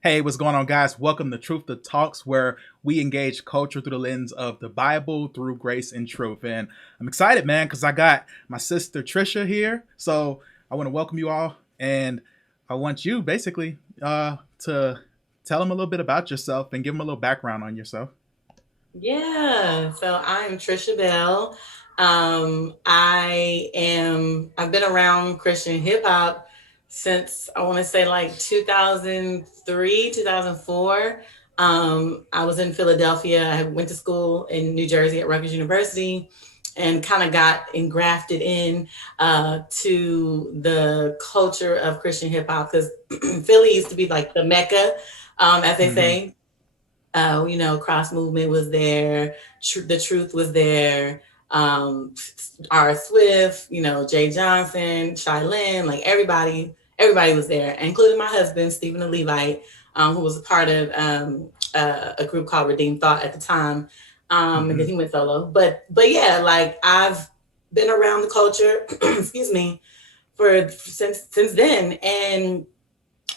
Hey, what's going on, guys? Welcome to Trutha Talks, where we engage culture through the lens of the Bible through grace and truth. And I'm excited, man, because I got my sister Trisha here. So I want to welcome you all, and I want you basically to tell them a little bit about yourself and give them a little background on yourself. Yeah, so I'm Trisha Bell. I've been around Christian hip hop since I want to say like 2003, 2004. I was in Philadelphia. I went to school in New Jersey at Rutgers University and kind of got engrafted in to the culture of Christian hip hop because Philly used to be like the Mecca, as they Hmm. say. Cross movement was there, the truth was there. R. Swift, Jay Johnson, Lynn, like everybody was there, including my husband, Stephen the Levite, who was a part of a group called Redeemed Thought at the time. And then Hmm. he went solo. But yeah, like I've been around the culture, excuse me, for since then. And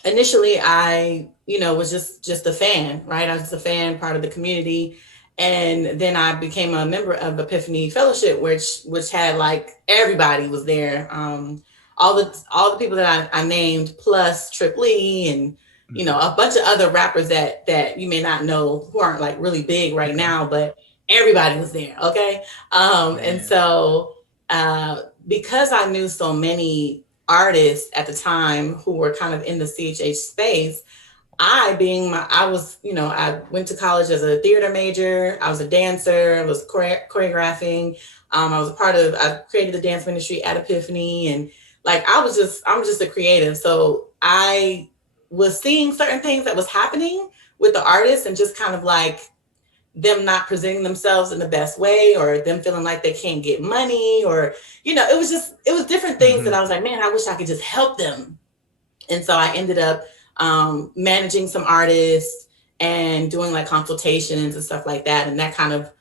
initially I was just a fan, right? I was just a fan, part of the community. And then I became a member of Epiphany Fellowship, which had like everybody was there. All the people that I named, plus Trip Lee and Hmm. a bunch of other rappers that you may not know who aren't like really big right Okay, now, but everybody was there. Okay. And man. so because I knew so many artists at the time who were kind of in the CHH space, I went to college as a theater major. I was a dancer. I was choreographing. I created the dance ministry at Epiphany, and like I'm just a creative. So I was seeing certain things that was happening with the artists, and just kind of like them not presenting themselves in the best way, or them feeling like they can't get money, or it was different things that Hmm. I was like, man, I wish I could just help them. And so I ended up managing some artists and doing like consultations and stuff like that. And that kind of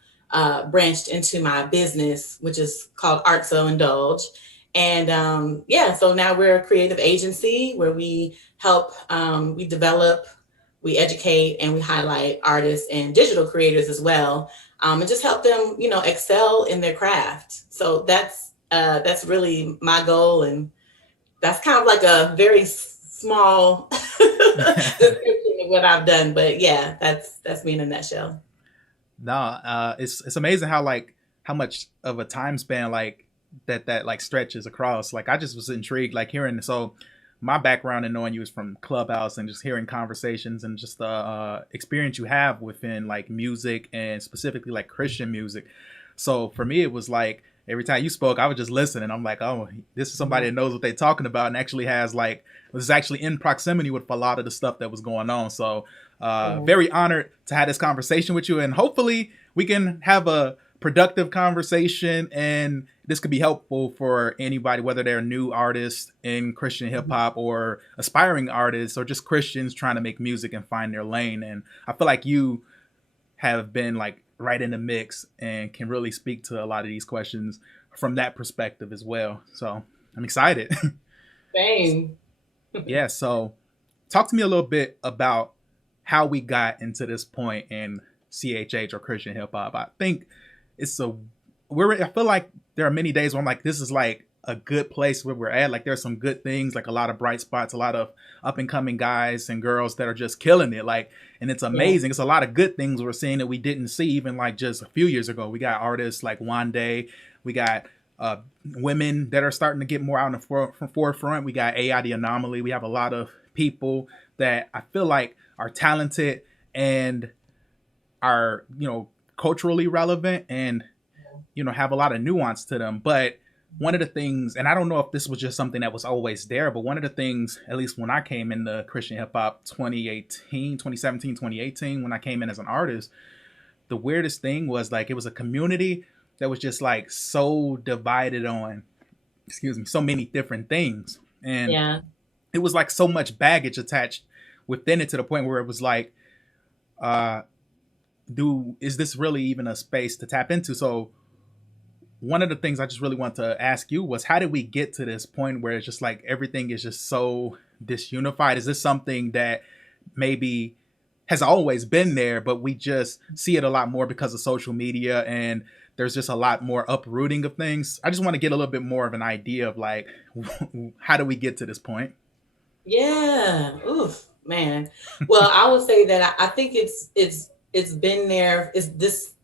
branched into my business, which is called 𝑎𝑟𝑡 So And yeah, so now we're a creative agency where we help, we develop, we educate, and we highlight artists and digital creators as well, and just help them, excel in their craft. So that's really my goal, and that's kind of like a very small description of what I've done. But yeah, that's me in a nutshell. No, it's amazing how how much of a time span that like stretches across. Like I just was intrigued, like hearing my background and knowing you was from Clubhouse and just hearing conversations and just the experience you have within like music and specifically like Christian music. So for me, it was like every time you spoke, I was just listening. I'm like, oh, this is somebody that knows what they're talking about and actually has like was actually in proximity with a lot of the stuff that was going on. So Yeah. very honored to have this conversation with you, and hopefully we can have a productive conversation and this could be helpful for anybody, whether they're new artists in Christian hip hop or aspiring artists or just Christians trying to make music and find their lane. And I feel like you have been like right in the mix and can really speak to a lot of these questions from that perspective as well. So I'm excited. Same. Yeah. So talk to me a little bit about how we got into this point in CHH or Christian hip hop. I think it's a I feel like there are many days where I'm like, this is like a good place where we're at. Like there's some good things, like a lot of bright spots, a lot of up and coming guys and girls that are just killing it. Like, and it's Yeah. amazing. It's a lot of good things we're seeing that we didn't see even like just a few years ago. We got artists like Wande. We got women that are starting to get more out in the forefront. We got AI the Anomaly. We have a lot of people that I feel like are talented and are, culturally relevant and, have a lot of nuance to them. But one of the things, and I don't know if this was just something that was always there, but one of the things, at least when I came into Christian hip hop 2018, 2017, 2018, when I came in as an artist, the weirdest thing was like it was a community that was just like so divided on, excuse me, so many different things. And Yeah. it was like so much baggage attached within it to the point where it was like, uh, do is this really even a space to tap into? So one of the things I just really want to ask you was how did we get to this point where it's just like everything is just so disunified? Is this something that maybe has always been there, but we just see it a lot more because of social media, and there's just a lot more uprooting of things. I just want to get a little bit more of an idea of like, how do we get to this point? Yeah. Oof, man. Well, I would say that I think it's been there. Is this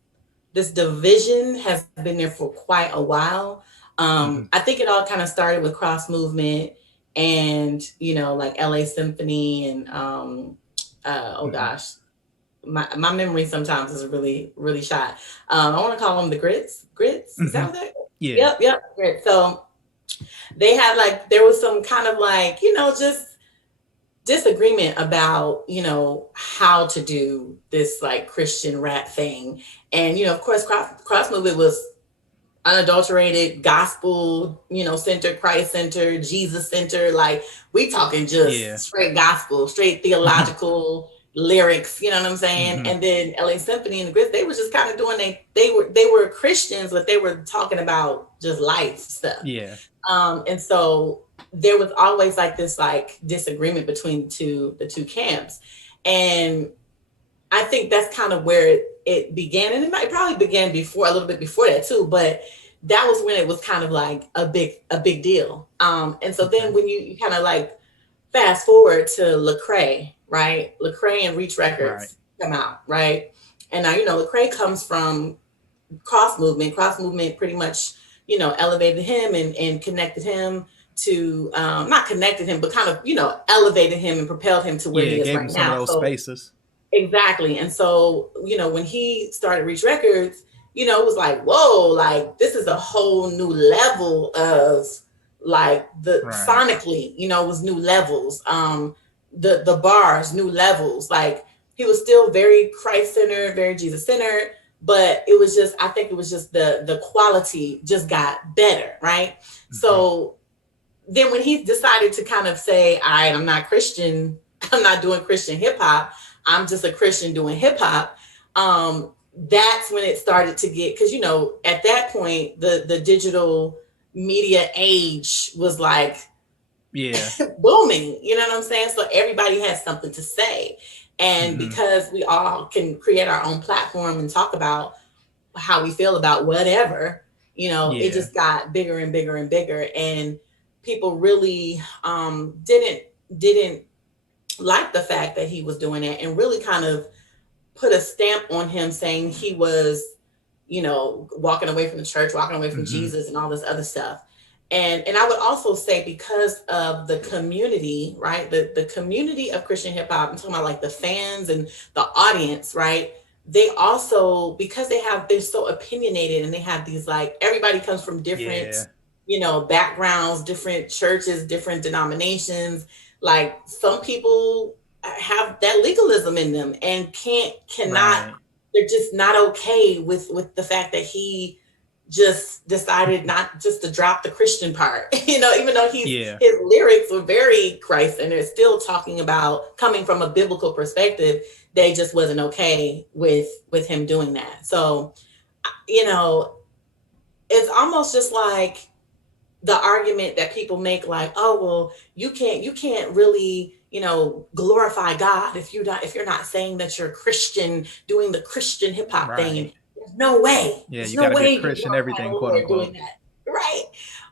division has been there for quite a while. Hmm. I think it all kind of started with cross movement and, like LA Symphony and oh Hmm. gosh, my memory sometimes is really, really shot. I want to call them the Grits. Grits? Is that Hmm. what that? Yeah. Yep, Grits. So they had like, there was some kind of like, just disagreement about how to do this like Christian rap thing. And of course cross movement was unadulterated gospel, centered, Christ centered, Jesus centered. Like we talking Yeah. just straight gospel, straight theological lyrics, you know what I'm saying? Hmm. And then LA Symphony and the Grits, they were just kind of doing they were Christians, but they were talking about just life stuff. Yeah. And so there was always like this like disagreement between the two camps. And I think that's kind of where it began. And it might probably began before, a little bit before that too, but that was when it was kind of like a big deal. And so then Okay. when you kind of like fast forward to Lecrae, right? Lecrae and Reach Right. Records come out, right? And now, Lecrae comes from cross movement. Cross movement pretty much, elevated him and connected him to, not connected him, but kind of, elevated him and propelled him to where Yeah. he It is gave right him some of now. those So spaces. exactly. And so, when he started Reach Records, it was like, whoa, like this is a whole new level of like the Right. sonically, it was new levels. The bars, new levels. Like he was still very Christ centered, very Jesus centered, but it was just, I think it was just the quality just got better, right? Hmm. So then when he decided to kind of say, all right, I'm not Christian, I'm not doing Christian hip hop, I'm just a Christian doing hip hop. That's when it started to get, because at that point the digital media age was like Yeah. booming, you know what I'm saying? So everybody has something to say. And Hmm. because we all can create our own platform and talk about how we feel about whatever, it Yeah. just got bigger and bigger and bigger. And people really didn't like the fact that he was doing that, and really kind of put a stamp on him, saying he was, walking away from the church, walking away from Hmm. Jesus and all this other stuff. And I would also say, because of the community, right? The community of Christian hip hop, I'm talking about like the fans and the audience, right? They also, because they're so opinionated, and they have these like, everybody comes from different, Yeah. backgrounds, different churches, different denominations. Like some people have that legalism in them and cannot, Right. they're just not okay with the fact that he just decided not just to drop the Christian part, even though Yeah. his lyrics were very Christ and they're still talking about coming from a biblical perspective. They just wasn't okay with him doing that. So, you know, it's almost just like the argument that people make, like, oh well, you can't really, glorify God if you're not saying that you're Christian, doing the Christian hip hop thing. Right. There's no way. Yeah. There's You no got to be a way you Christian, glorify the everything, quote Lord doing unquote. that. Right.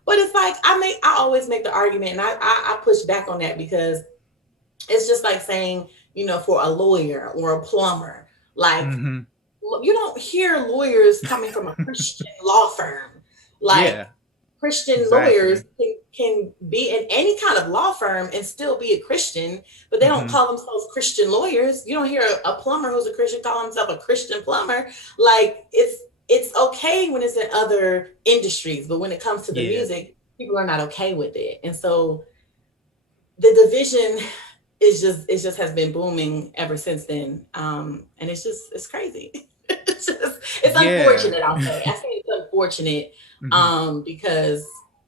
But it's like I always make the argument, and I push back on that, because it's just like saying, for a lawyer or a plumber, like Hmm. you don't hear lawyers coming from a Christian law firm. Like Yeah. Christian lawyers Exactly. can be in any kind of law firm and still be a Christian, but they don't Hmm. call themselves Christian lawyers. You don't hear a plumber who's a Christian call himself a Christian plumber. Like it's okay when it's in other industries, but when it comes to the Yeah. music, people are not okay with it. And so the division it just has been booming ever since then. And it's crazy. It's Yeah. unfortunate, I'll say. I say it's unfortunate, Hmm. because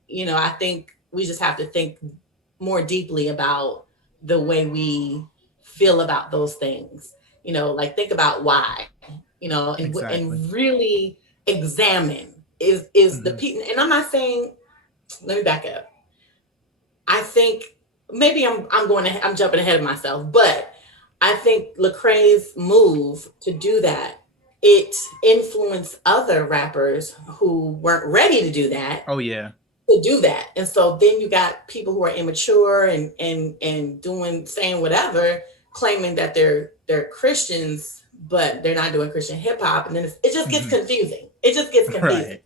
I think we just have to think more deeply about the way we feel about those things. Like think about why, and Exactly. and really examine, is the Hmm. people. And I'm not saying, let me back up. I think maybe I'm jumping ahead of myself, but I think Lecrae's move to do that, it influenced other rappers who weren't ready to do that Oh yeah. to do that. And so then you got people who are immature and doing saying whatever, claiming that they're Christians, but they're not doing Christian hip hop, and then it just gets Hmm. confusing. It just gets confusing.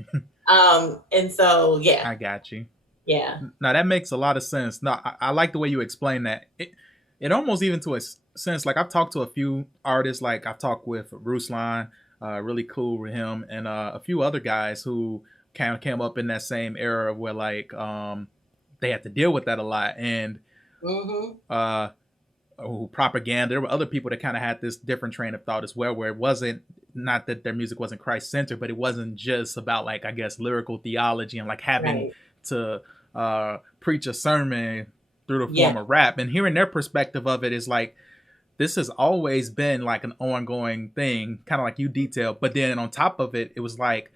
Right. And so yeah, I got you. yeah. Now that makes a lot of sense. No, I like the way you explain that. It almost even to a sense, like I've talked to a few artists, like I've talked with Ruslan, really cool with him, and a few other guys who kind of came up in that same era where like they had to deal with that a lot, and Mm-hmm. uh, propaganda. There were other people that kind of had this different train of thought as well, where it wasn't, not that their music wasn't Christ centered, but it wasn't just about like, I guess, lyrical theology and like having Right. to preach a sermon through the Yeah. form of rap. And hearing their perspective of it is like, this has always been like an ongoing thing, kind of like you detailed. But then on top of it, it was like,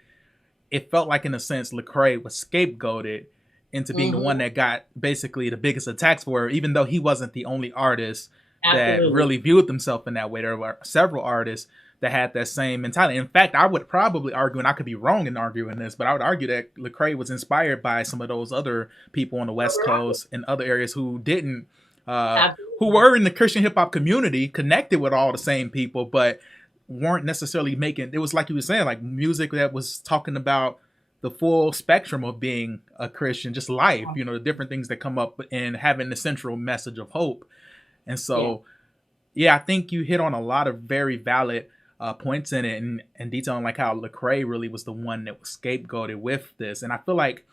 it felt like in a sense Lecrae was scapegoated into being the one Mm-hmm. that got basically the biggest attacks for it, even though he wasn't the only artist that Absolutely. really viewed themselves in that way. There were several artists that had that same mentality. In fact, I would probably argue, and I could be wrong in arguing this, but I would argue that Lecrae was inspired by some of those other people on the West Right. Coast and other areas who didn't, who Absolutely. were in the Christian hip hop community, connected with all the same people, but weren't necessarily making. It was like you were saying, like music that was talking about the full spectrum of being a Christian, just life, you know, the different things that come up and having the central message of hope. And Yeah. so, yeah, I think you hit on a lot of very valid points in it, and detailing like how Lecrae really was the one that was scapegoated with this. And I feel like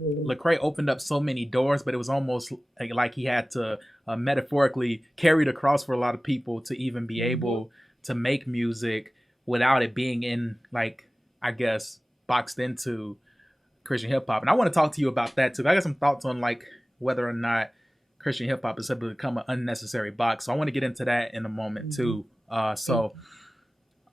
Really. Lecrae opened up so many doors, but it was almost like he had to metaphorically carry the cross for a lot of people to even be Mm-hmm. able to make music without it being in, like, I guess, boxed into Christian hip hop. And I want to talk to you about that too. I got some thoughts on like whether or not Christian hip hop is able to become an unnecessary box. So I want to get into that in a moment Mm-hmm. too. So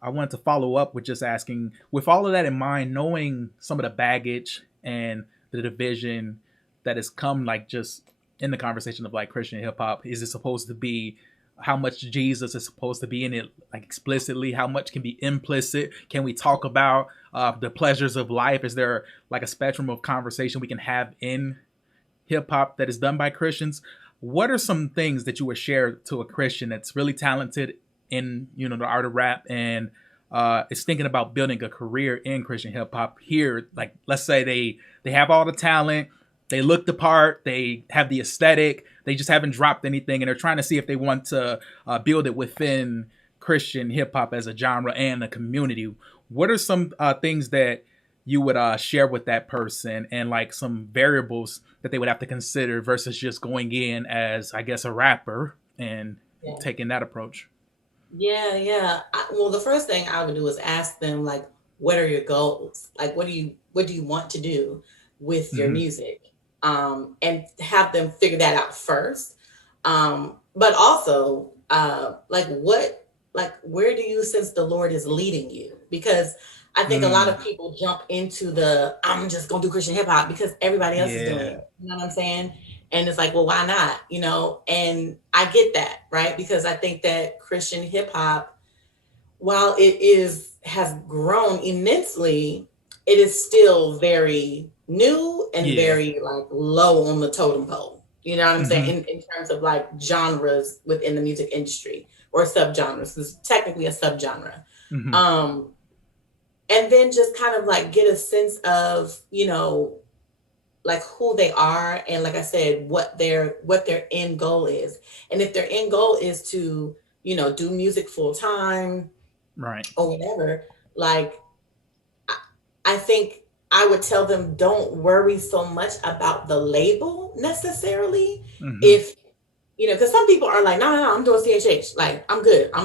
I wanted to follow up with just asking, with all of that in mind, knowing some of the baggage and the division that has come, like just in the conversation of like Christian hip hop, is it supposed to be, how much Jesus is supposed to be in it, like explicitly? How much can be implicit? Can we talk about the pleasures of life? Is there like a spectrum of conversation we can have in hip hop that is done by Christians? What are some things that you would share to a Christian that's really talented in, you know, the art of rap, and is thinking about building a career in Christian hip hop here? Like, let's say they have all the talent, they look the part, they have the aesthetic, they just haven't dropped anything, and they're trying to see if they want to build it within Christian hip hop as a genre and a community. What are some things that you would share with that person, and like some variables that they would have to consider versus just going in as, I guess, a rapper and Yeah. taking that approach? Yeah, yeah. Well, the first thing I would do is ask them like, what are your goals? Like, what do you want to do with your Mm-hmm. music? And have them figure that out first. But also, like, where do you sense the Lord is leading you? Because I think a lot Mm, of people jump into the I'm just gonna do Christian hip hop because everybody else is doing yeah. it. You know what I'm saying? And it's like, well, why not? You know, and I get that, right? Because I think that Christian hip hop, while it is has grown immensely, it is still very new and Yeah. very like low on the totem pole. You know what I'm saying? Mm-hmm. In terms of like genres within the music industry or subgenres. It's technically a subgenre. Mm-hmm. Um, and then just kind of like get a sense of, you know, like who they are, and like I said, what their end goal is. And if their end goal is to, you know, do music full time Right. or whatever, like I, I think I would tell them don't worry so much about the label necessarily. Mm-hmm. If you know, because some people are like, no, no, no, I'm doing CHH. Like, I'm good. I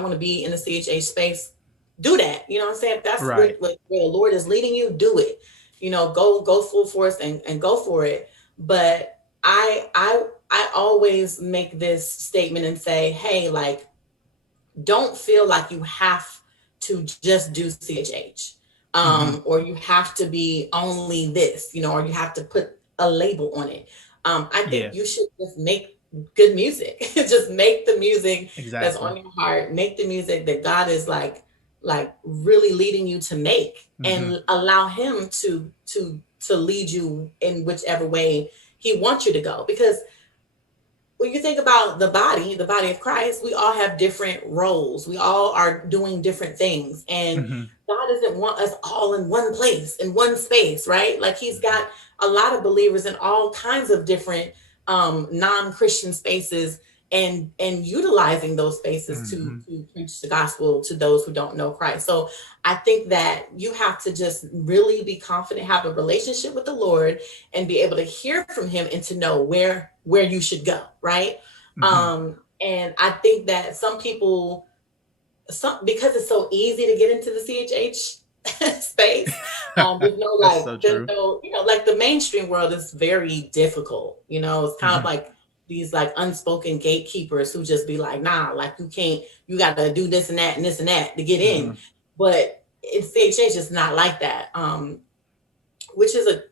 want to be in the CHH space. Do that. You know what I'm saying? If that's Right. where the Lord is leading you, do it. You know, go full force and go for it. But I always make this statement and say, hey, like, don't feel like you have to just do CHH. Mm-hmm. Or you have to be only this, you know, or you have to put a label on it. I think Yeah. you should just make good music. Just make the music that's Exactly. on your heart. Make the music that God is like really leading you to make, Hmm. and allow him to lead you in whichever way he wants you to go. Because when you think about the body of Christ, we all have different roles. We all are doing different things. And Hmm. God doesn't want us all in one place, in one space, right? Like he's got a lot of believers in all kinds of different non-Christian spaces, and utilizing those spaces Hmm. to preach the gospel to those who don't know Christ. So I think that you have to just really be confident, have a relationship with the Lord, and be able to hear from him and to know where you should go, right? Hmm. And I think that some people, because it's so easy to get into the CHH space, That's so there's true. no, like the mainstream world is very difficult. It's kind of Hmm. like these like unspoken gatekeepers who just be like, nah, like you can't, you got to do this and that and this and that to get in. Hmm. But in CHH, it's not like that. Which is a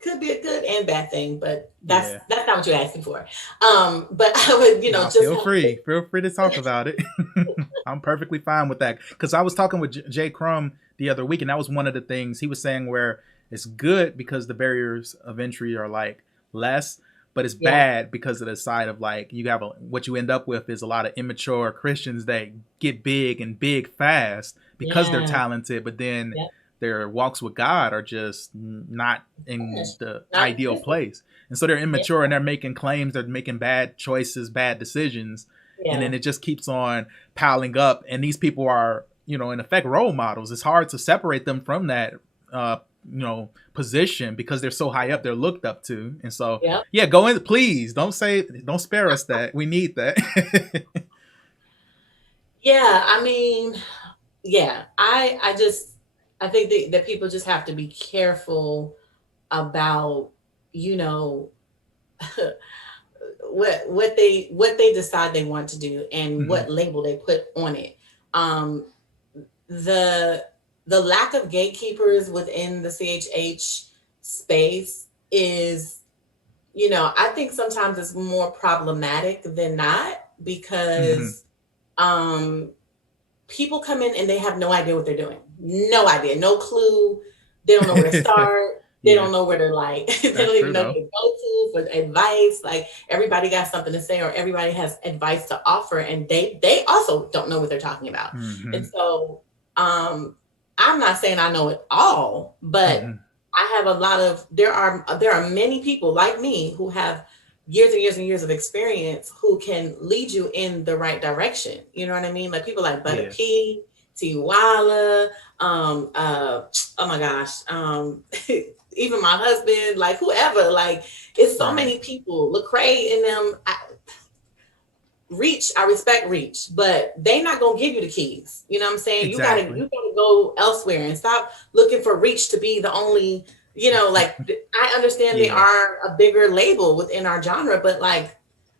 could be a good and bad thing, but Yeah. that's not what you're asking for. But I would, Now just feel help. free. Feel free to talk about it. I'm perfectly fine with that. Because I was talking with Jay Crumb the other week, and that was one of the things he was saying where it's good because the barriers of entry are like less, but it's Yeah, bad because of the side of like you have what you end up with is a lot of immature Christians that get big and big fast because they're yeah, talented, but then yeah. their walks with God are just not in the Not ideal consistent. place. And so they're Yeah, immature and they're making claims, they're making bad choices, bad decisions. And then yeah, it just keeps on piling up. And these people are, in effect, role models. It's hard to separate them from that, position because they're so high up, they're looked up to. And so, yeah, yeah, go in, please. Don't spare us that. We need that. yeah. I mean, yeah. I think that people just have to be careful about, you know, what they decide they want to do and Hmm. what label they put on it. Um, the the lack of gatekeepers within the CHH space is, I think sometimes it's more problematic than not, Hmm. because um, people come in and they have no idea what they're doing. No idea, no clue. They don't know where to start. They Yeah, don't know where to like, they that's don't even true know who though. to go to for advice. Like everybody got something to say or everybody has advice to offer, and they also don't know what they're talking about. And Hmm. so um I'm not saying I know it all, but Hmm. I have a lot of there are many people like me who have years and years and years of experience who can lead you in the right direction. You know what I mean? Like people like Butter Yeah. P, Tiwala, oh my gosh, even my husband, like whoever, like it's so Right. many people, Lecrae and them. Reach, I respect Reach, but they not gonna give you the keys. You know what I'm saying? Exactly. You gotta go elsewhere and stop looking for Reach to be the only. Like I understand they Yeah. are a bigger label within our genre, but like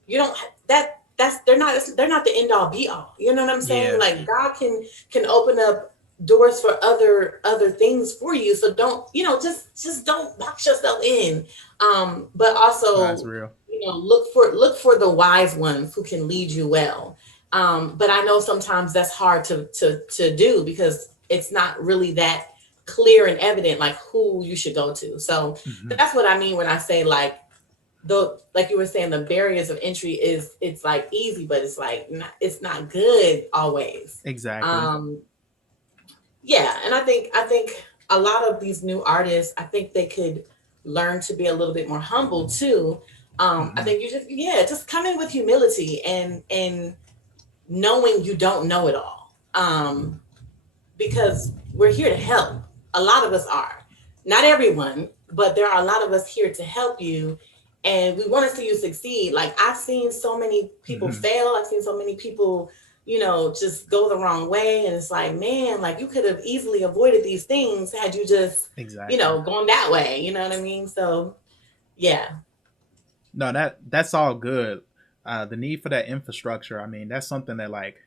you don't that's they're not the end all be all. You know what I'm saying? Yeah. Like God can open up doors for other things for you. So don't, just don't box yourself in. But No, that's also, real. look for the wise ones who can lead you well. But I know sometimes that's hard to do because it's not really that clear and evident like who you should go to. So Hmm. that's what I mean when I say like you were saying, the barriers of entry it's like easy, but it's like it's not good always. Exactly. Um, yeah, and I think a lot of these new artists, I think they could learn to be a little bit more humble too. I Hmm. think you just come in with humility and knowing you don't know it all. Because we're here to help. A lot of us are. Not everyone, but there are a lot of us here to help you. And we want to see you succeed. Like I've seen so many people Hmm. fail. I've seen so many people, just go the wrong way. And it's like, man, like you could have easily avoided these things had you just, Exactly. gone that way. You know what I mean? So yeah. No, that's all good. The need for that infrastructure, I mean, that's something that like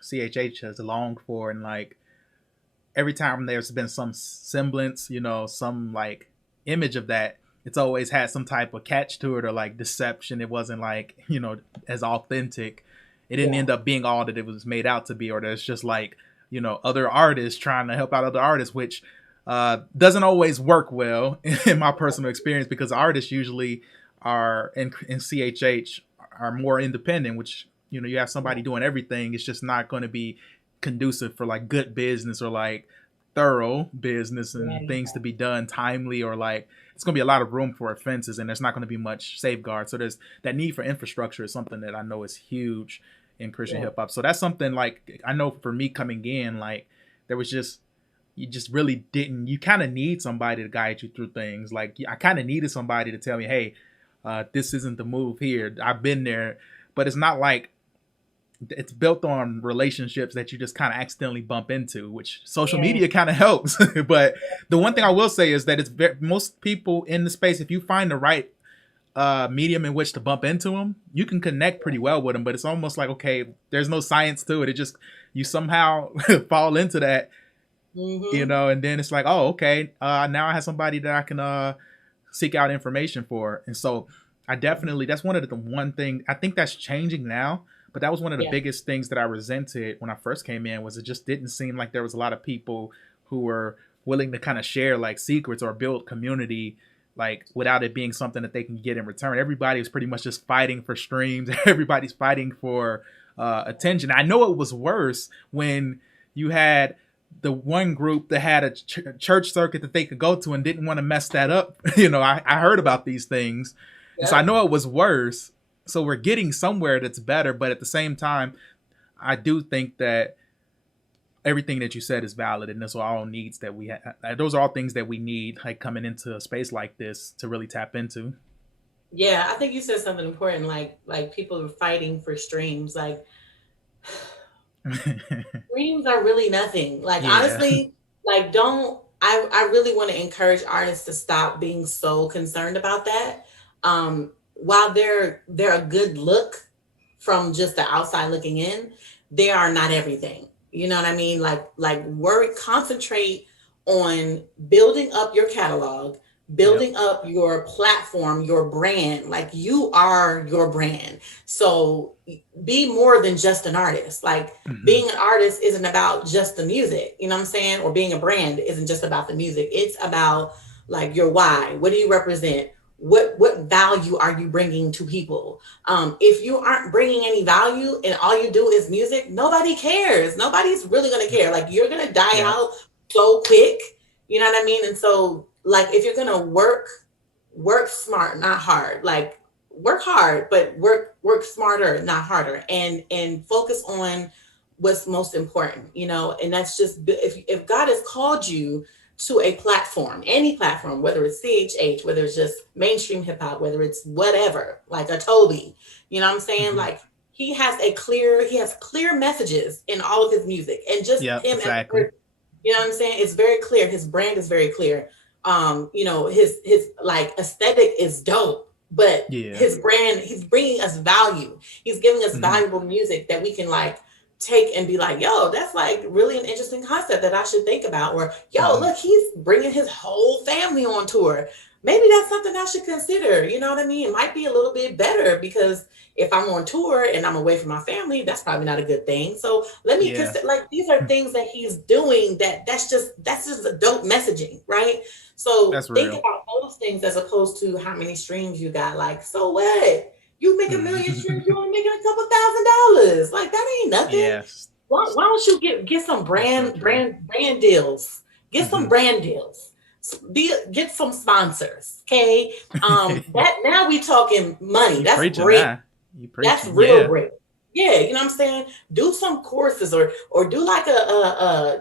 CHH has longed for, and like every time there's been some semblance, some like image of that, it's always had some type of catch to it or like deception. It wasn't like, as authentic. It didn't Yeah. end up being all that it was made out to be, or there's just like, other artists trying to help out other artists, which doesn't always work well in my personal experience, because artists usually are in CHH are more independent, which, you have somebody doing everything. It's just not going to be conducive for like good business or like thorough business and Yeah. things to be done timely, or like it's going to be a lot of room for offenses, and there's not going to be much safeguard. So there's that need for infrastructure is something that I know is huge in Christian Yeah. hip hop. So that's something like I know for me coming in, like there was just you just really didn't. You kind of need somebody to guide you through things. Like I kind of needed somebody to tell me, hey, this isn't the move here. I've been there, but it's not like it's built on relationships that you just kind of accidentally bump into, which social Yeah. media kind of helps. But the one thing I will say is that it's most people in the space, if you find the right medium in which to bump into them, you can connect pretty well with them. But it's almost like, okay, there's no science to it. It just, you somehow fall into that, and then it's like, oh, okay, now I have somebody that I can seek out information for. And so I definitely, that's one of the one thing, I think that's changing now. But that was one of the Yeah. biggest things that I resented when I first came in, was it just didn't seem like there was a lot of people who were willing to kind of share like secrets or build community, like without it being something that they can get in return. Everybody was pretty much just fighting for streams. Everybody's fighting for attention. I know it was worse when you had the one group that had a church circuit that they could go to and didn't want to mess that up. I heard about these things. And so I know it was worse. So we're getting somewhere that's better, but at the same time, I do think that everything that you said is valid, and those are all needs that we have. Those are all things that we need, like coming into a space like this to really tap into. Yeah, I think you said something important, like people are fighting for streams. Like streams are really nothing. Like Yeah. honestly, like don't I really want to encourage artists to stop being so concerned about that. While they're a good look from just the outside looking in, they are not everything. You know what I mean? Concentrate on building up your catalog, Yep. building up your platform, your brand. Like you are your brand. So be more than just an artist. Like Hmm. being an artist isn't about just the music, you know what I'm saying? Or being a brand isn't just about the music. It's about like your why. What do you represent? What value are you bringing to people? If you aren't bringing any value and all you do is music, nobody cares. Nobody's really going to care. Like you're going to die Yep. out so quick. You know what I mean? And so like if you're going to work smart, not hard. Like work hard, but work smarter, not harder, and focus on what's most important, and that's just if God has called you to a platform, any platform, whether it's CHH, whether it's just mainstream hip hop, whether it's whatever, like a Toby, you know what I'm saying? Hmm. Like he has clear messages in all of his music, and just Yep. him as a Exactly. person, you know what I'm saying? It's very clear. His brand is very clear. His like aesthetic is dope, but Yeah. his brand, he's bringing us value. He's giving us Hmm. valuable music that we can like take and be like, yo, that's like really an interesting concept that I should think about. Or, yo, Hmm. look, he's bringing his whole family on tour. Maybe that's something I should consider. You know what I mean? It might be a little bit better because if I'm on tour and I'm away from my family, that's probably not a good thing. So let me Yeah. consider, like, these are things that he's doing that's just a dope messaging, right? So That's think real. about those things as opposed to how many streams you got. Like, so what? You make a million streams, you only making a couple $1,000. Like that ain't nothing. Yes. Why don't you get some That's so true. brand deals? Get some Hmm. brand deals. Get some sponsors. Okay. That now we talking money. You That's preaching great. now. You That's preaching. real Yeah. great. Yeah, you know what I'm saying? Do some courses or do like I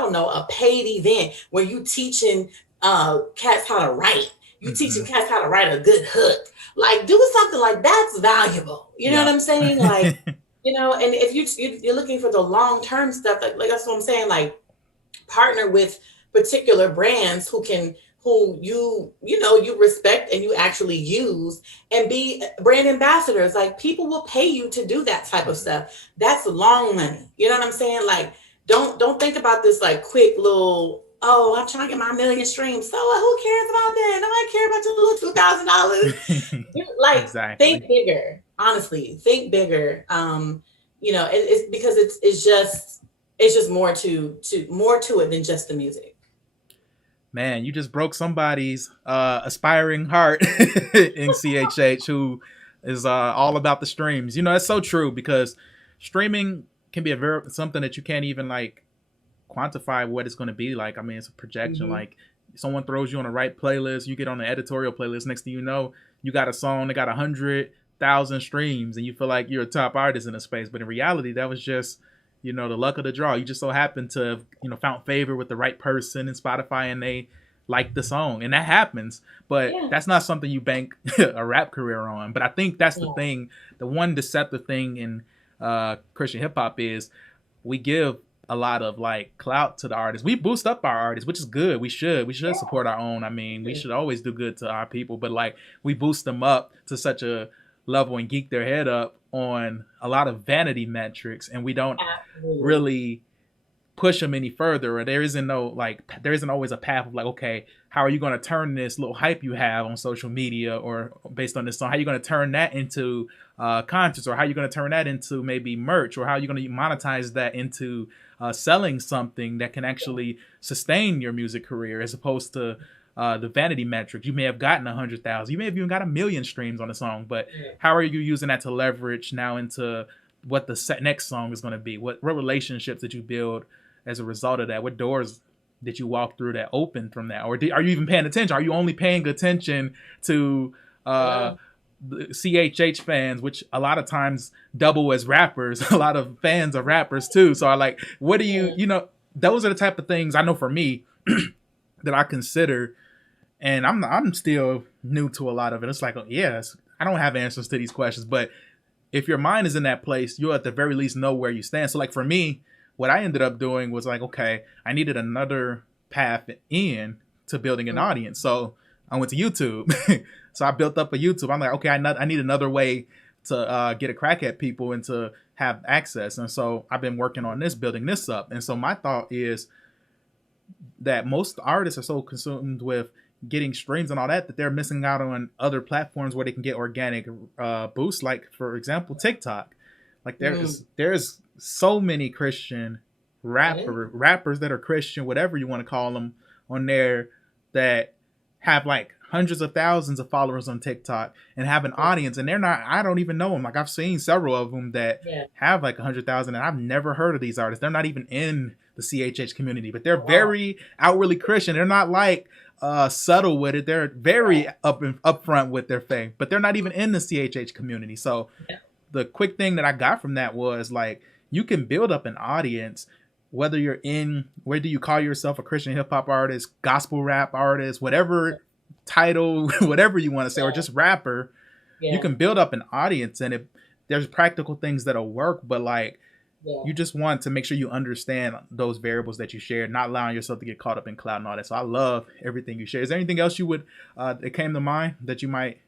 don't know, a paid event where you teaching cats how to write. You teaching Hmm. cats how to write a good hook. Like do something like that's valuable. You know what Yep. I'm saying? Like, and if you're looking for the long-term stuff, like that's what I'm saying, like partner with particular brands who you respect and you actually use, and be brand ambassadors. Like people will pay you to do that type of stuff. That's long money. You know what I'm saying? Like don't think about this like quick little, oh, I'm trying to get my 1,000,000 streams. So who cares about that? Nobody care about your little $2,000. Like, Exactly. think bigger. Honestly, think bigger. It's because it's just more to it than just the music. Man, you just broke somebody's aspiring heart in CHH who is all about the streams. You know, that's so true because streaming can be a very something that you can't even like quantify what it's going to be like. I mean, it's a projection. Mm-hmm. Like someone throws you on the right playlist, you get on the editorial playlist. Next thing you know, you got a song that got 100,000 streams, and you feel like you're a top artist in a space. But in reality, that was just the luck of the draw. You just so happened to have found favor with the right person in Spotify, and they like the song, and that happens. But Yeah. that's not something you bank a rap career on. But I think that's the Yeah. thing. The one deceptive thing in Christian hip hop is we give a lot of like clout to the artists. We boost up our artists, which is good. We should support our own. I mean, we should always do good to our people, but like we boost them up to such a level and geek their head up on a lot of vanity metrics, and we don't Absolutely. really push them any further. Or there isn't always a path of like, okay, how are you going to turn this little hype you have on social media or based on this song, how are you going to turn that into concerts, or how are you going to turn that into maybe merch, or how are you going to monetize that into selling something that can actually sustain your music career, as opposed to the vanity metrics. You may have gotten 100,000, you may have even got 1,000,000 streams on a song, but how are you using that to leverage now into what the next song is going to be? What relationships did you build as a result of that? What doors did you walk through that opened from that? Or are you even paying attention? Are you only paying attention to the CHH fans, which a lot of times double as rappers? A lot of fans are rappers too. So what do those are the type of things I know for me that I consider, and I'm still new to a lot of it. It's like, yes, I don't have answers to these questions, but if your mind is in that place, you'll at the very least know where you stand. So like for me, what I ended up doing was like, okay, I needed another path in to building an audience. So I went to YouTube. So I built up a YouTube. I'm like, okay, I need another way to get a crack at people and to have access. And so I've been working on this, building this up. And so my thought is that most artists are so consumed with getting streams and all that they're missing out on other platforms where they can get organic boosts. Like, for example, TikTok. Like there's so many Christian rappers that are Christian, whatever you want to call them, on there that have like hundreds of thousands of followers on TikTok and have an audience, and I don't even know them. Like I've seen several of them that have like 100,000, and I've never heard of these artists. They're not even in the CHH community, but they're very outwardly Christian. They're not like subtle with it. They're very upfront with their faith, but they're not even in the CHH community. So the quick thing that I got from that was like, you can build up an audience, whether you call yourself a Christian hip hop artist, gospel rap artist, whatever title, whatever you want to say, or just rapper. You can build up an audience, and there's practical things that'll work, but like you just want to make sure you understand those variables that you share, not allowing yourself to get caught up in cloud and all that. So I love everything you share. Is there anything else you would that came to mind that you might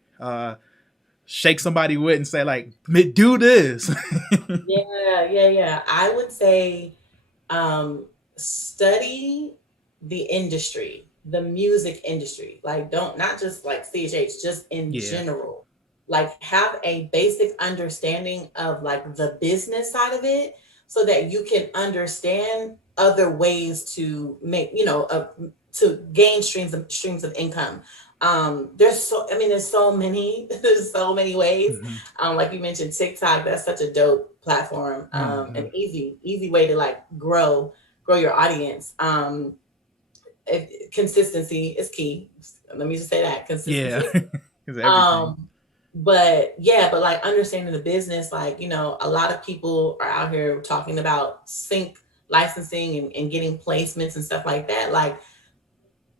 shake somebody with and say like, do this? Yeah. I would say study the industry, the music industry. Like not just like CHH, just in general. Like have a basic understanding of like the business side of it, so that you can understand other ways to make, to gain streams of income. There's so many ways. Like you mentioned, TikTok, that's such a dope platform. An easy way to like grow your audience. Consistency is key. Let me just say that consistency. But like understanding the business, like, a lot of people are out here talking about sync licensing and getting placements and stuff like that. Like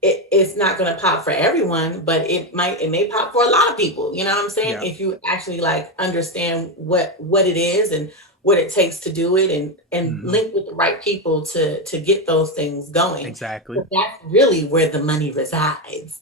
it's not going to pop for everyone, but it may pop for a lot of people. You know what I'm saying? If you actually like understand what it is and what it takes to do it, and link with the right people to get those things going. Exactly. But that's really where the money resides.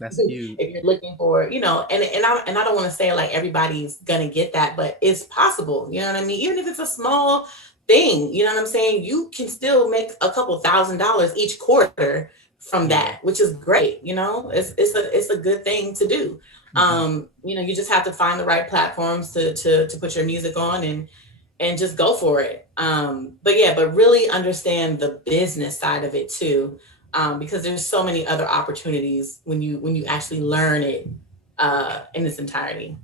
That's huge. If you're looking for, and I don't want to say like everybody's gonna get that, but it's possible. You know what I mean? Even if it's a small thing. You know what I'm saying? You can still make a couple $1,000s each quarter from Yeah. that, which is great. You know, it's a good thing to do. You know, you just have to find the right platforms to put your music on and just go for it. But yeah, but really understand the business side of it too, because there's so many other opportunities when you actually learn it in its entirety.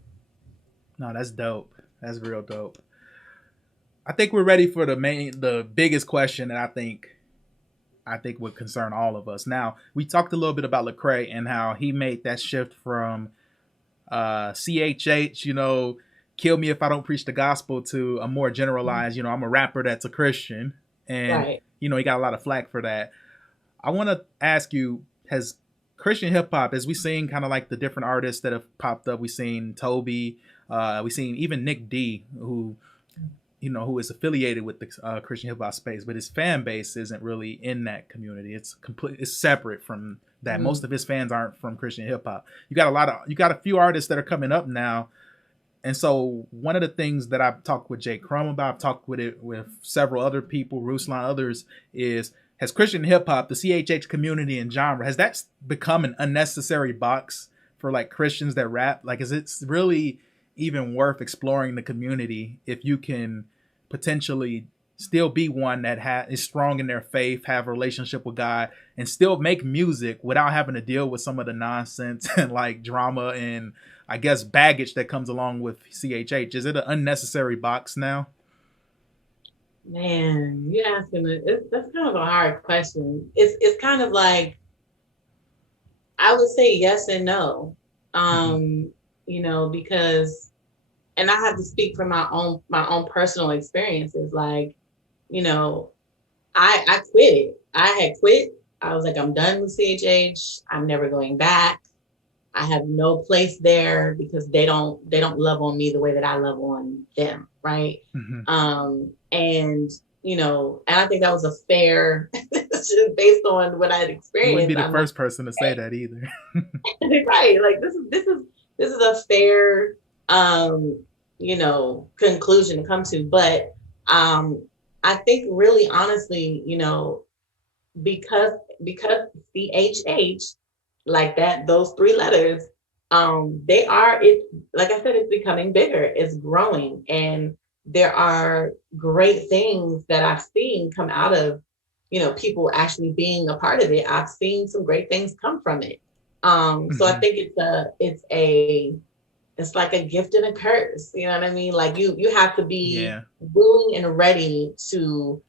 No, that's dope. That's real dope. I think we're ready for the biggest question that I think would concern all of us. Now, we talked a little bit about Lecrae and how he made that shift from CHH, kill me if I don't preach the gospel, to a more generalized, I'm a rapper that's a Christian. And, Right. he got a lot of flack for that. I want to ask you, has Christian hip hop, as we seen kind of like the different artists that have popped up, we've seen Toby, we've seen even Nick D, who is affiliated with the Christian hip hop space, but his fan base isn't really in that community. It's separate from that. Most of his fans aren't from Christian hip hop. You got a few artists that are coming up now. And so one of the things that I've talked with 𝘎𝙗 about, I've talked with several other people, Ruslan, others, is, has Christian hip hop, the CHH community and genre, has that become an unnecessary box for like Christians that rap? Like, is it really even worth exploring the community if you can potentially still be one that is strong in their faith, have a relationship with God, and still make music without having to deal with some of the nonsense and like drama and, I guess, baggage that comes along with CHH? Is it an unnecessary box now? Man, you asking that's kind of a hard question. It's kind of like, I would say yes and no. Mm-hmm. Because, and I have to speak from my own personal experiences. Like, I quit it. I had quit. I was like, I'm done with CHH. I'm never going back. I have no place there because they don't love on me the way that I love on them, right? Mm-hmm. And I think that was a fair, just based on what I had You wouldn't be experienced. the I'm like, first person to say that either. right, like this is a fair, conclusion to come to. But I think really honestly, because CHH, like that, those three letters, like I said, it's becoming bigger, it's growing, and there are great things that I've seen come out of, people actually being a part of it. I've seen some great things come from it. So I Mm-hmm. think it's like a gift and a curse. You know what I mean? Like you have to be Yeah. willing and ready to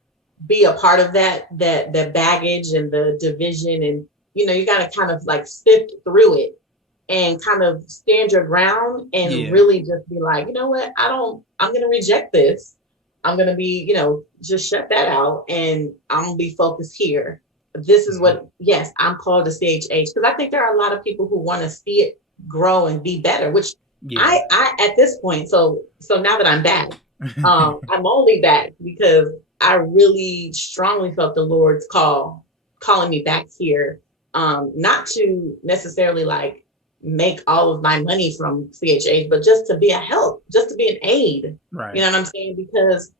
be a part of that baggage and the division, and you got to kind of like sift through it and kind of stand your ground and Yeah. really just be like, you know what, I'm going to reject this. I'm going to be, just shut that out, and I'm going to be focused here. This is Mm-hmm. what, yes, I'm called to CHH, because I think there are a lot of people who want to see it grow and be better, which Yeah. I at this point, so now that I'm back, I'm only back because I really strongly felt the Lord's calling me back here, not to necessarily like make all of my money from CHH, but just to be a help, just to be an aid. You Right. know what I'm saying? Because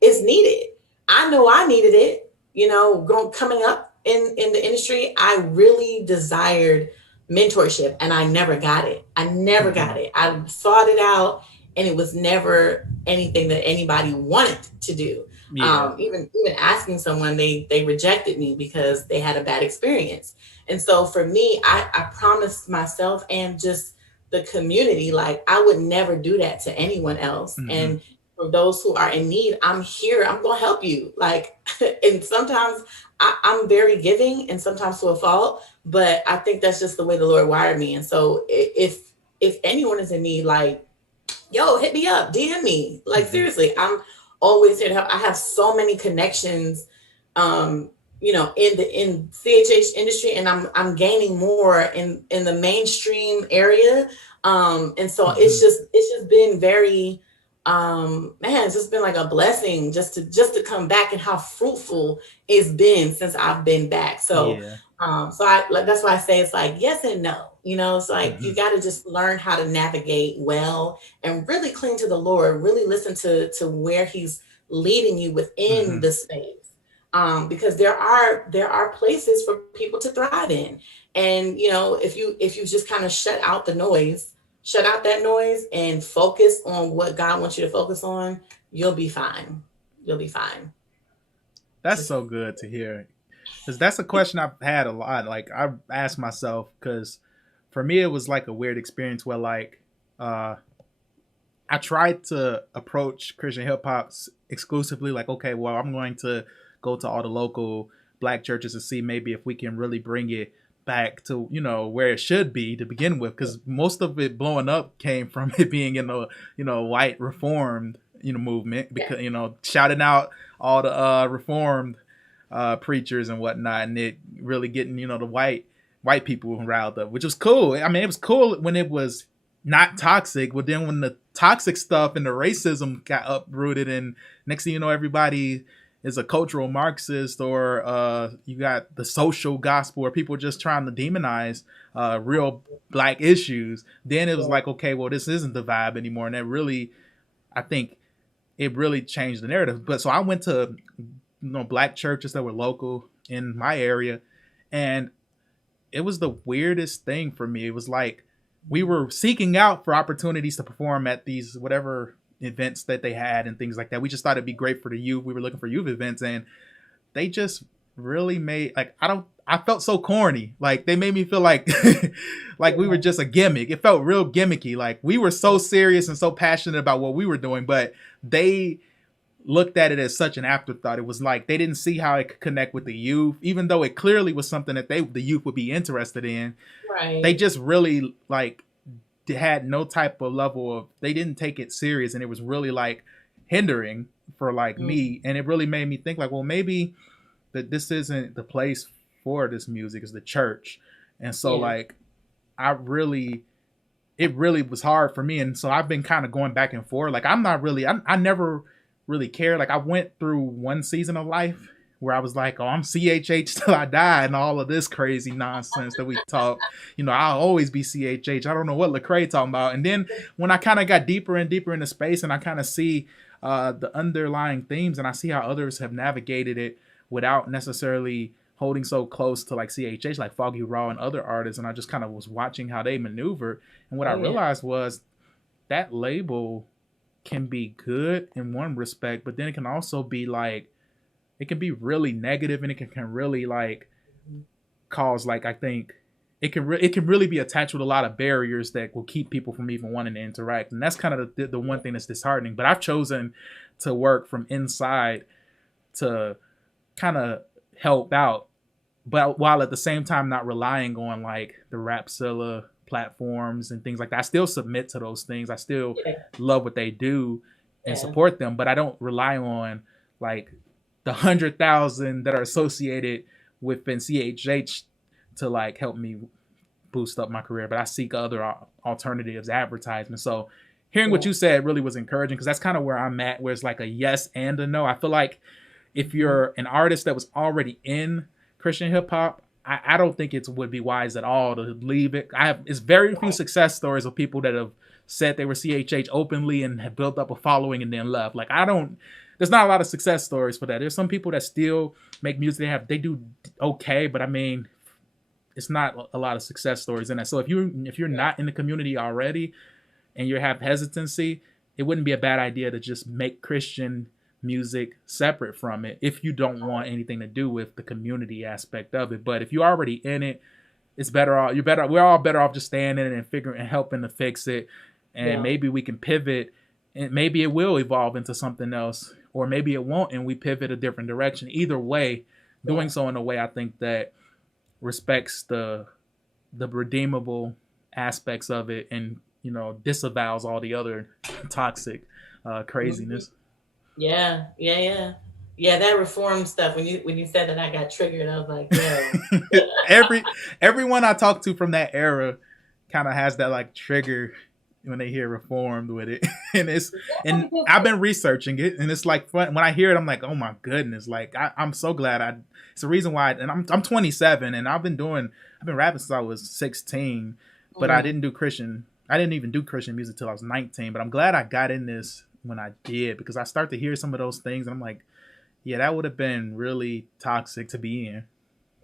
it's needed. I know I needed it. Coming up in the industry, I really desired mentorship, and I never got it. I never Mm-hmm. got it. I sought it out, and it was never anything that anybody wanted to do. Yeah. Even asking someone, they rejected me because they had a bad experience. And so for me, I promised myself and just the community, like I would never do that to anyone else. Mm-hmm. And for those who are in need, I'm here. I'm gonna help you. Like, and sometimes I'm very giving, and sometimes to a fault. But I think that's just the way the Lord wired me. And so if anyone is in need, like, yo, hit me up, DM me. Like, Mm-hmm. seriously, I'm always here to help. I have so many connections, in CHH industry, and I'm gaining more in the mainstream area. And so Mm-hmm. it's just been very, man, it's just been like a blessing just to come back, and how fruitful it's been since I've been back. Yeah. So I like, that's why I say it's like yes and no. It's like Mm-hmm. you got to just learn how to navigate well and really cling to the Lord, really listen to where He's leading you within the space. Because there are places for people to thrive in. And if you just kind of shut out that noise and focus on what God wants you to focus on, you'll be fine. You'll be fine. That's so good to hear. Because that's a question I've had a lot. Like, I've asked myself, because for me, it was like a weird experience where, like, I tried to approach Christian hip hop exclusively, like, okay, well, I'm going to go to all the local Black churches to see maybe if we can really bring it back to, where it should be to begin with. Because most of it blowing up came from it being in the, white reformed, movement, because, shouting out all the reformed preachers and whatnot, and it really getting, the white people riled up, which was cool. I mean, it was cool when it was not toxic, but then when the toxic stuff and the racism got uprooted, and next thing you know, everybody is a cultural Marxist, or you got the social gospel, or people just trying to demonize real Black issues. Then it was like, okay, well, this isn't the vibe anymore, and that really, I think, it really changed the narrative. But so I went to Black churches that were local in my area, and it was the weirdest thing for me. It was like we were seeking out for opportunities to perform at these whatever events that they had and things like that. We just thought it'd be great for the youth. We were looking for youth events, and they just really made, like, I felt so corny. Like, they made me feel like like we were just a gimmick. It felt real gimmicky. Like, we were so serious and so passionate about what we were doing, but they looked at it as such an afterthought. It was like they didn't see how it could connect with the youth, even though it clearly was something that the youth would be interested in. Right. They just really, like, had no type of level of, they didn't take it serious, and it was really, like, hindering for, like, me. And it really made me think, like, well, maybe that this isn't the place for this music, is the church. And so like, it really was hard for me. And so I've been kind of going back and forth. Like, I never really cared. Like, I went through one season of life where I was like, oh, I'm CHH till I die, and all of this crazy nonsense that we talk. I'll always be CHH. I don't know what Lecrae talking about. And then when I kind of got deeper and deeper into space, and I kind of see the underlying themes, and I see how others have navigated it without necessarily holding so close to, like, CHH, like Foggy Raw and other artists, and I just kind of was watching how they maneuver. And what I realized was that label can be good in one respect, but then it can also be like, it can be really negative, and it can really, like, cause, like, I think it can really be attached with a lot of barriers that will keep people from even wanting to interact. And that's kind of the one thing that's disheartening. But I've chosen to work from inside to kind of help out, but while at the same time not relying on, like, the Rapzilla platforms and things like that. I still submit to those things. I still love what they do and support them, but I don't rely on, like, the 100,000 that are associated within CHH to, like, help me boost up my career. But I seek other alternatives, advertisements. So hearing what you said really was encouraging, because that's kind of where I'm at, where it's like a yes and a no. I feel like if you're an artist that was already in Christian hip hop, I don't think it would be wise at all to leave it. It's very few success stories of people that have said they were CHH openly and have built up a following and then left. Like, there's not a lot of success stories for that. There's some people that still make music. They do okay, but I mean, it's not a lot of success stories in that. So if you're not in the community already and you have hesitancy, it wouldn't be a bad idea to just make Christian music separate from it if you don't want anything to do with the community aspect of it. But if you're already in it, it's better off. We're all better off just staying in it and figuring and helping to fix it. And maybe we can pivot, and maybe it will evolve into something else, or maybe it won't, and we pivot a different direction. Either way, doing so in a way I think that respects the redeemable aspects of it, and disavows all the other toxic craziness. Yeah. That reform stuff. When you said that, I got triggered. I was like, yo. Everyone I talk to from that era kind of has that, like, trigger when they hear reformed with it. and I've been researching it, and it's like fun. When I hear it, I'm like, oh my goodness. Like, I'm so glad it's the reason why. And I'm 27, and I've been rapping since I was 16, but I didn't even do Christian music till I was 19. But I'm glad I got in this when I did, because I start to hear some of those things and I'm like, yeah, that would have been really toxic to be in.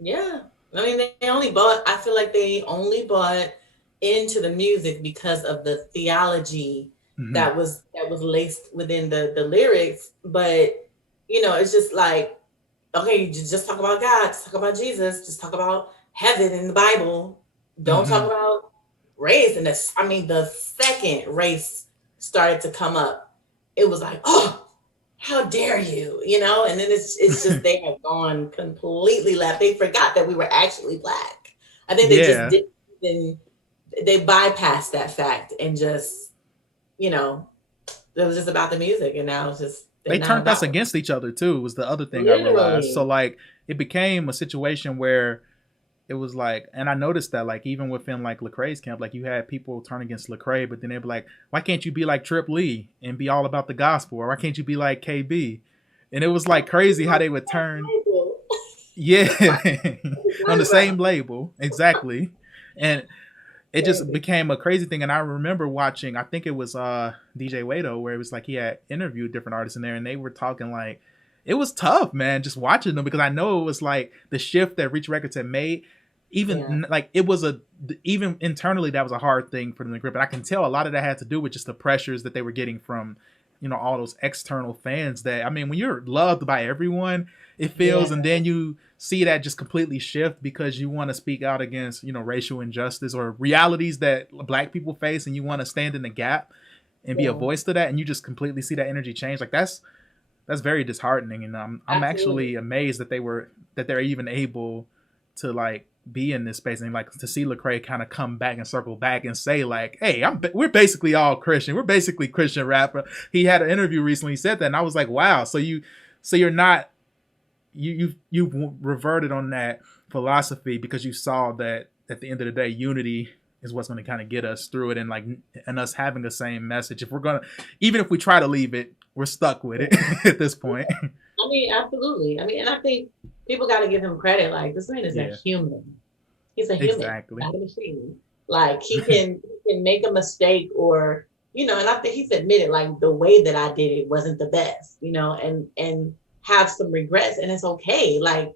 Yeah. I mean, they only bought, I feel like they only bought into the music because of the theology Hmm. that was laced within the lyrics. But, you know, it's just like, okay, you just talk about God, just talk about Jesus, just talk about heaven in the Bible. Don't talk Hmm. about race. And this, I mean, the second race started to come up, it was like, oh, how dare you, you know? And then it's just they have gone completely left. They forgot that we were actually black. I think they just Yeah. didn't even, they bypassed that fact and just, you know, it was just about the music, and now it's just they're They not turned us about against each other too, was the other it. thing I realized. So Literally. like it became a situation where it was like, and I noticed that like even within like Lecrae's camp, like you had people turn against Lecrae, but then they'd be like, why can't you be like Trip Lee and be all about the gospel, or why can't you be like KB? And it was like crazy how they would turn, yeah, on the same label, exactly, and it just Crazy. became a crazy thing. And I remember watching, I think it was DJ Wado, where it was like he had interviewed different artists in there, and they were talking like it was tough, man, just watching them, because I know it was like the shift that Reach Records had made. Yeah. Even like it was a, even internally that was a hard thing for them to grip, and I can tell a lot of that had to do with just the pressures that they were getting from, you know, all those external fans. That, I mean, when you're loved by everyone, it feels, Yeah. and then you see that just completely shift because you want to speak out against, you know, racial injustice or realities that black people face, and you want to stand in the gap and be a Yeah. voice to that, and you just completely see that energy change. Like that's very disheartening, and I'm Absolutely. actually amazed that they're even able to like be in this space, and like to see Lecrae kind of come back and circle back and say like, hey, we're basically all Christian, we're basically Christian rapper. He had an interview recently, he said that, and I was like, wow, so you're not, you reverted on that philosophy because you saw that at the end of the day, unity is what's going to kind of get us through it, and like, and us having the same message. If we're gonna, even if we try to leave it, we're stuck with it at this point. I mean, absolutely. I mean, and I think people got to give him credit. Like, this man is a Yeah, human. He's a human, exactly. not a machine. Like he can make a mistake, or you know, and I think he's admitted like the way that I did it wasn't the best, you know, and have some regrets, and it's okay. Like,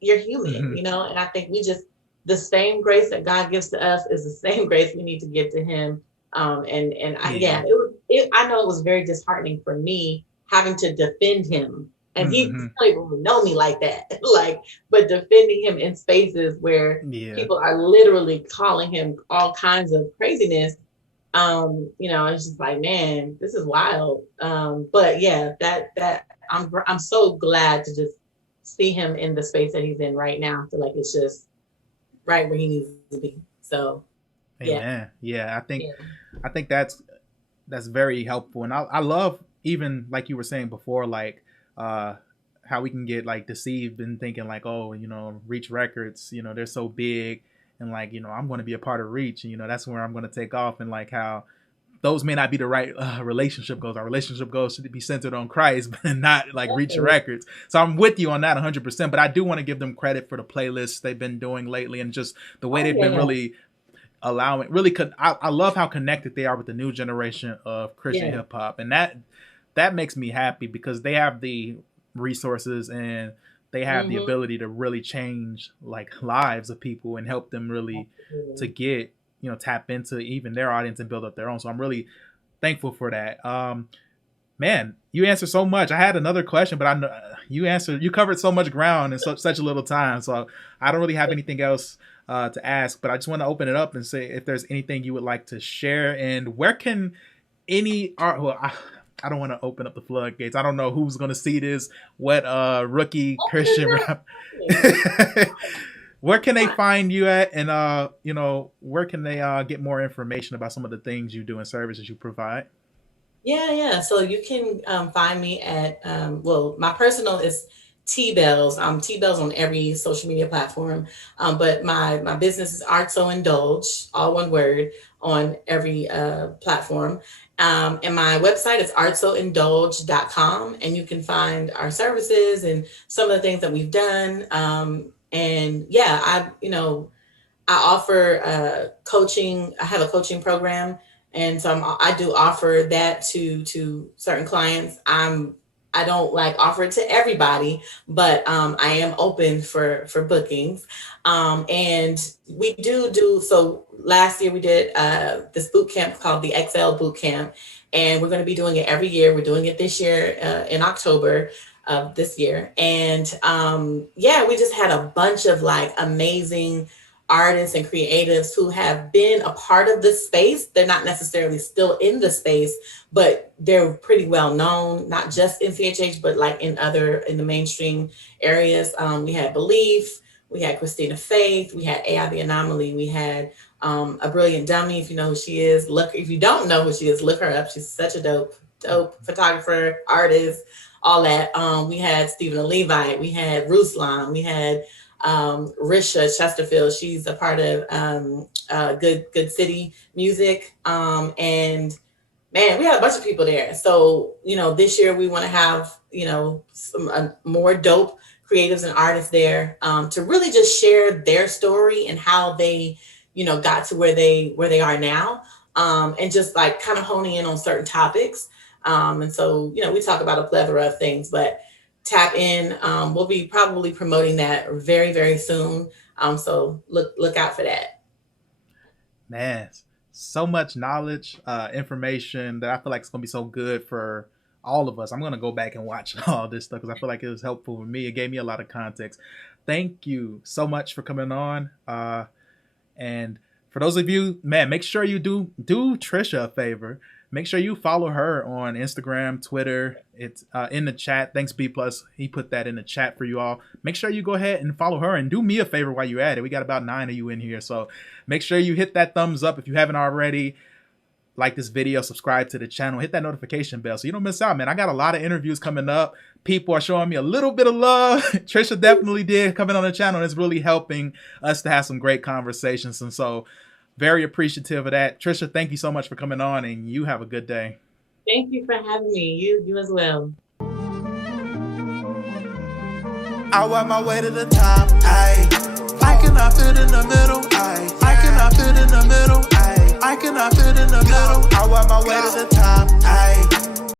you're human, Hmm. you know, and I think we just, the same grace that God gives to us is the same grace we need to give to him. And I, yeah, Yeah. I know it was very disheartening for me having to defend him, and he Hmm. don't even know me like that, like, but defending him in spaces where Yeah. people are literally calling him all kinds of craziness. You know, it's just like, man, this is wild. But yeah, that I'm so glad to just see him in the space that he's in right now. I feel like it's just right where he needs to be. So yeah, Amen. Yeah, yeah, I think that's very helpful, and I love, even like you were saying before, like uh how we can get like deceived and thinking like, oh, you know, Reach Records, you know, they're so big, and like, you know, I'm going to be a part of Reach, and you know, that's where I'm going to take off, and like how those may not be the right relationship goals. Our relationship goals should be centered on Christ, but not like Reach definitely. Records. So I'm with you on that 100%. But I do want to give them credit for the playlists they've been doing lately, and just the way Oh they've yeah, been yeah, really allowing, really could. I love how connected they are with the new generation of Christian yeah. hip hop, and that makes me happy because they have the resources, and they have the Mm-hmm. ability to really change like lives of people and help them really to Absolutely. get, you know, tap into even their audience and build up their own. So I'm really thankful for that. Man, you answered so much. I had another question, but I know you covered so much ground in such a little time. So I don't really have anything else to ask, but I just want to open it up and say if there's anything you would like to share, and where can any art. Well, I don't want to open up the floodgates. I don't know who's going to see this. What rookie Christian rap. Where can they find you at, and you know, where can they get more information about some of the things you do and services you provide? Yeah, yeah. So you can find me at well, my personal is T Bells. T Bells on every social media platform. But my business is Art So Indulge, all one word, on every platform. And my website is artsoindulge.com, and you can find our services and some of the things that we've done. And yeah, I, you know, I offer coaching. I have a coaching program, And so I do offer that to certain clients. I don't like offer it to everybody, but I am open for bookings. And we do so. Last year we did this boot camp called the XL Boot Camp, and we're going to be doing it every year. We're doing it this year in October of this year, and yeah, we just had a bunch of like amazing artists and creatives who have been a part of this space. They're not necessarily still in the space, but they're pretty well known, not just in CHH, but like in the mainstream areas. We had Belief, we had Christina Faith, we had AI the Anomaly, we had a brilliant dummy. If you know who she is, look. If you don't know who she is, look her up. She's such a dope photographer, artist, all that. We had Stephen Levite, we had Ruslan, we had Trisha Chesterfield. She's a part of Good City Music. And man, we had a bunch of people there. So, this year we want to have, some more dope creatives and artists there to really just share their story and how they, got to where they are now. And just like kind of honing in on certain topics. And so, we talk about a plethora of things, but tap in. We'll be probably promoting that very, very soon. So look out for that. Man, so much knowledge, information that I feel like it's going to be so good for all of us. I'm going to go back and watch all this stuff because I feel like it was helpful for me. It gave me a lot of context. Thank you so much for coming on. And for those of you, man, make sure you do Trisha a favor. Make sure you follow her on Instagram, Twitter. It's in the chat. Thanks, B+. He put that in the chat for you all. Make sure you go ahead and follow her and do me a favor while you're at it. We got about 9 of you in here. So make sure you hit that thumbs up if you haven't already. Like this video, subscribe to the channel, hit that notification bell so you don't miss out, man. I got a lot of interviews coming up. People are showing me a little bit of love. Trisha definitely did coming on the channel. It's really helping us to have some great conversations. And so very appreciative of that. Trisha, thank you so much for coming on, and you have a good day. Thank you for having me. You as well. I work my way to the top. I cannot fit in the middle. I cannot fit in the middle. I cannot fit in the middle. I work my way to the top.